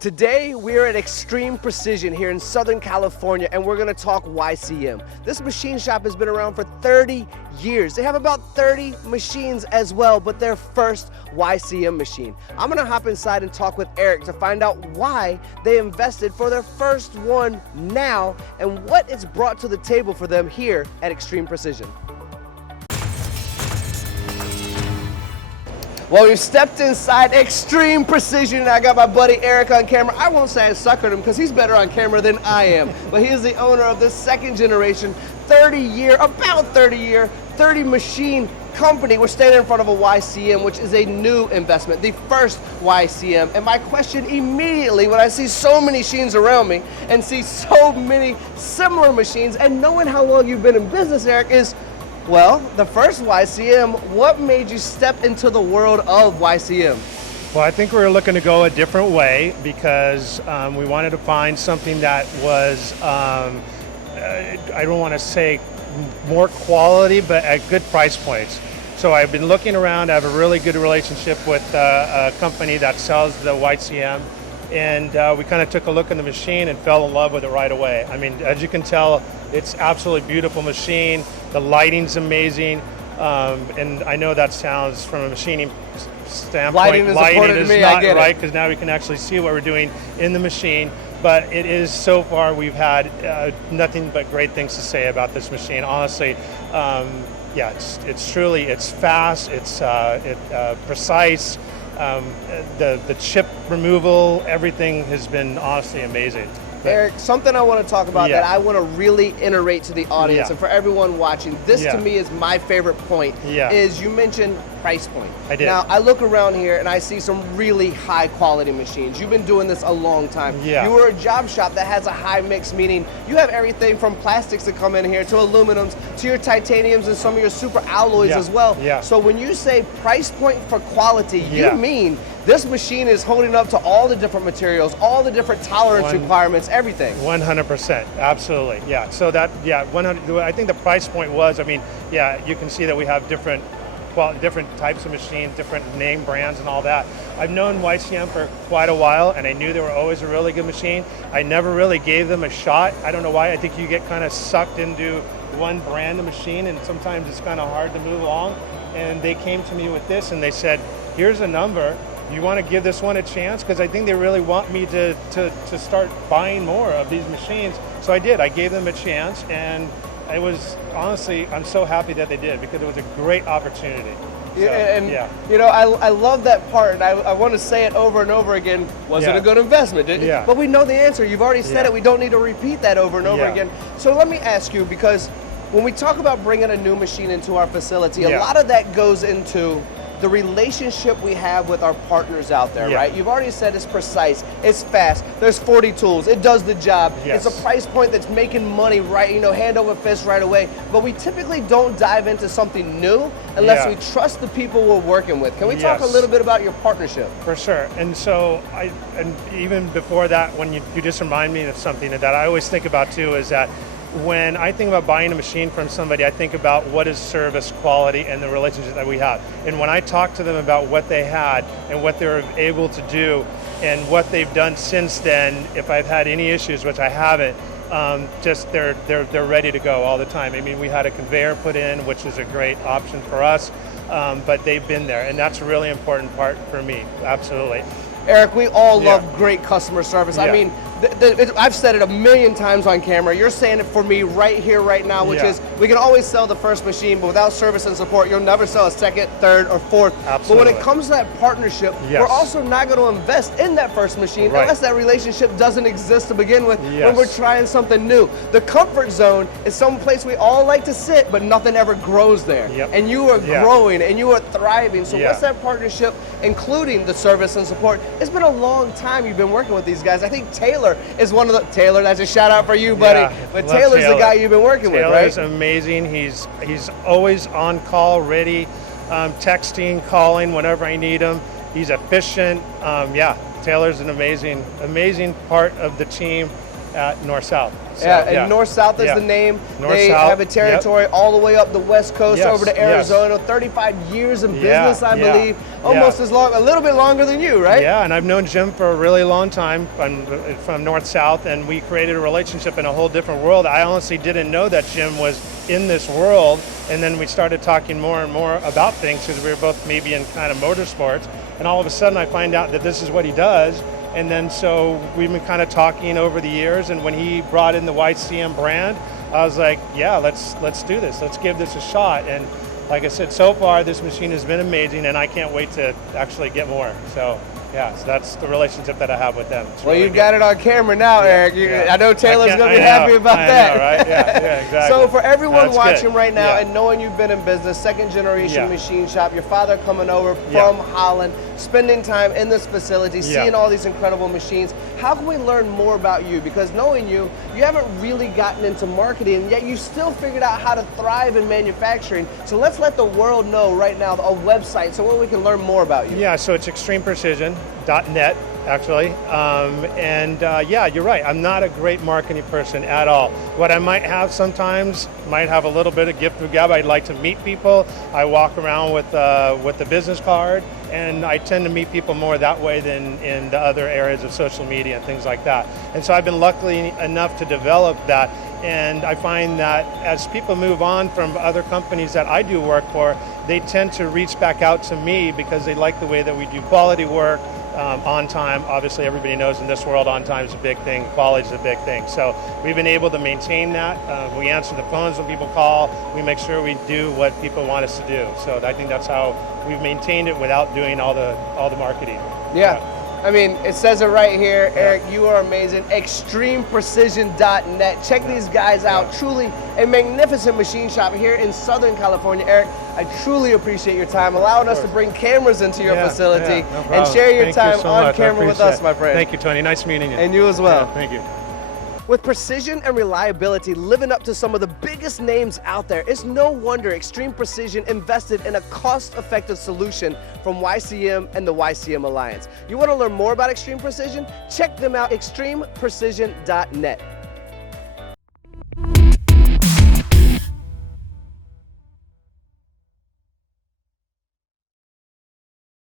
Today, we're at Extreme Precision here in Southern California, and we're gonna talk YCM. This machine shop has been around for 30 years. They have about 30 machines as well, but their first YCM machine. I'm gonna hop inside and talk with Eric to find out why they invested for their first one now and what it's brought to the table for them here at Extreme Precision. Well, we've stepped inside Extreme Precision, and I got my buddy Eric on camera. I won't say I suckered him because he's better on camera than I am, but he is the owner of the second generation, 30 machine company. We're standing in front of a YCM, which is a new investment, the first YCM. And my question immediately, when I see so many machines around me and see so many similar machines, and knowing how long you've been in business, Eric, is, well, the first YCM, what made you step into the world of YCM? Well, I think we were looking to go a different way because we wanted to find something that was, I don't want to say more quality, but at good price points. So I've been looking around. I have a really good relationship with a company that sells the YCM. And we kind of took a look at the machine and fell in love with it right away. I mean, as you can tell, it's absolutely beautiful machine. The lighting's amazing. And I know that sounds from a machining standpoint. Lighting is important to me, I get it. Right, because now we can actually see what we're doing in the machine. But it is, so far, we've had nothing but great things to say about this machine. Honestly, yeah, it's truly, it's fast, it's precise. The chip removal, everything has been honestly amazing. Eric, something I want to talk about that I want to really iterate to the audience and for everyone watching, this to me is my favorite point, is you mentioned price point. I did. Now, I look around here and I see some really high quality machines. You've been doing this a long time. You were a job shop that has a high mix, meaning you have everything from plastics that come in here to aluminums to your titaniums and some of your super alloys as well. So when you say price point for quality, you mean this machine is holding up to all the different materials, all the different tolerance requirements, everything. 100%, absolutely, So that, 100. I think the price point was, I mean, you can see that we have different types of machines, different name brands and all that. I've known YCM for quite a while, and I knew they were always a really good machine. I never really gave them a shot. I don't know why. I think you get kind of sucked into one brand of machine, and sometimes it's kind of hard to move along. And they came to me with this, and they said, "Here's a number. You want to give this one a chance?" Because I think they really want me to start buying more of these machines. So I did. I gave them a chance, and it was, honestly, I'm so happy that they did because it was a great opportunity. So, you know, I love that part, and I want to say it over and over again. Was it a good investment? But we know the answer. You've already said it. We don't need to repeat that over and over again. So let me ask you, because when we talk about bringing a new machine into our facility, a lot of that goes into the relationship we have with our partners out there, right? You've already said it's precise, it's fast, there's 40 tools, it does the job. It's a price point that's making money, right? You know, hand over fist right away. But we typically don't dive into something new unless we trust the people we're working with. Can we talk a little bit about your partnership? For sure. And so, and even before that, when you just remind me of something that I always think about too, is that when I think about buying a machine from somebody, I think about what is service, quality, and the relationship that we have. And when I talk to them about what they had and what they were able to do and what they've done since then, if I've had any issues, which I haven't, just they're ready to go all the time. I mean, we had a conveyor put in, which is a great option for us, but they've been there, and that's a really important part for me, absolutely. Eric, we all love great customer service. I mean, I've said it a million times on camera. You're saying it for me right here, right now, which is we can always sell the first machine, but without service and support, you'll never sell a second, third, or fourth. Absolutely. But when it comes to that partnership, we're also not going to invest in that first machine unless that relationship doesn't exist to begin with when we're trying something new. The comfort zone is some place we all like to sit, but nothing ever grows there. And you are growing and you are thriving. So what's that partnership, including the service and support? It's been a long time you've been working with these guys. I think Taylor is one of the, Taylor, that's a shout out for you, buddy. But Taylor's the guy you've been working with, right? Taylor's amazing. He's always on call, ready, texting, calling whenever I need him. He's efficient. Taylor's an amazing part of the team. at North-South. So, and North-South is the name. They have a territory all the way up the West Coast over to Arizona. 35 years in business, I believe. Almost as long, a little bit longer than you, right? Yeah, and I've known Jim for a really long time from North-South, and we created a relationship in a whole different world. I honestly didn't know that Jim was in this world, and then we started talking more and more about things because we were both maybe in kind of motorsports, and all of a sudden I find out that this is what he does. And then so we've been kind of talking over the years, and when he brought in the YCM brand, I was like, yeah, let's do this. Let's give this a shot. And like I said, so far this machine has been amazing, and I can't wait to actually get more. So yeah, so that's the relationship that I have with them. Well, you've got it on camera now, Eric. I know Taylor's going to be happy about that. Know, right? Yeah, exactly. So for everyone watching right now and knowing you've been in business, second generation machine shop, your father coming over from Holland, spending time in this facility, seeing all these incredible machines, how can we learn more about you? Because knowing you, you haven't really gotten into marketing, yet you still figured out how to thrive in manufacturing. So let's let the world know right now a website so where we can learn more about you. Yeah, so it's extremeprecision.net actually, yeah, you're right. I'm not a great marketing person at all. What I might have sometimes, might have a little bit of gift of gab. I'd like to meet people. I walk around with the business card, and I tend to meet people more that way than in the other areas of social media and things like that. And so I've been lucky enough to develop that. And I find that as people move on from other companies that I do work for, they tend to reach back out to me because they like the way that we do quality work, on time. Obviously everybody knows in this world on time is a big thing, quality is a big thing. So we've been able to maintain that. We answer the phones when people call. We make sure we do what people want us to do. So I think that's how we've maintained it without doing all the marketing. Yeah. I mean, it says it right here, Eric, you are amazing. Extremeprecision.net. Check these guys out. Truly a magnificent machine shop here in Southern California. Eric, I truly appreciate your time, allowing us to bring cameras into your facility and share your time on camera with us, my friend. Thank you, Tony. Nice meeting you. And you as well. Yeah, thank you. With precision and reliability living up to some of the biggest names out there, it's no wonder Extreme Precision invested in a cost-effective solution from YCM and the YCM Alliance. You want to learn more about Extreme Precision? Check them out, extremeprecision.net.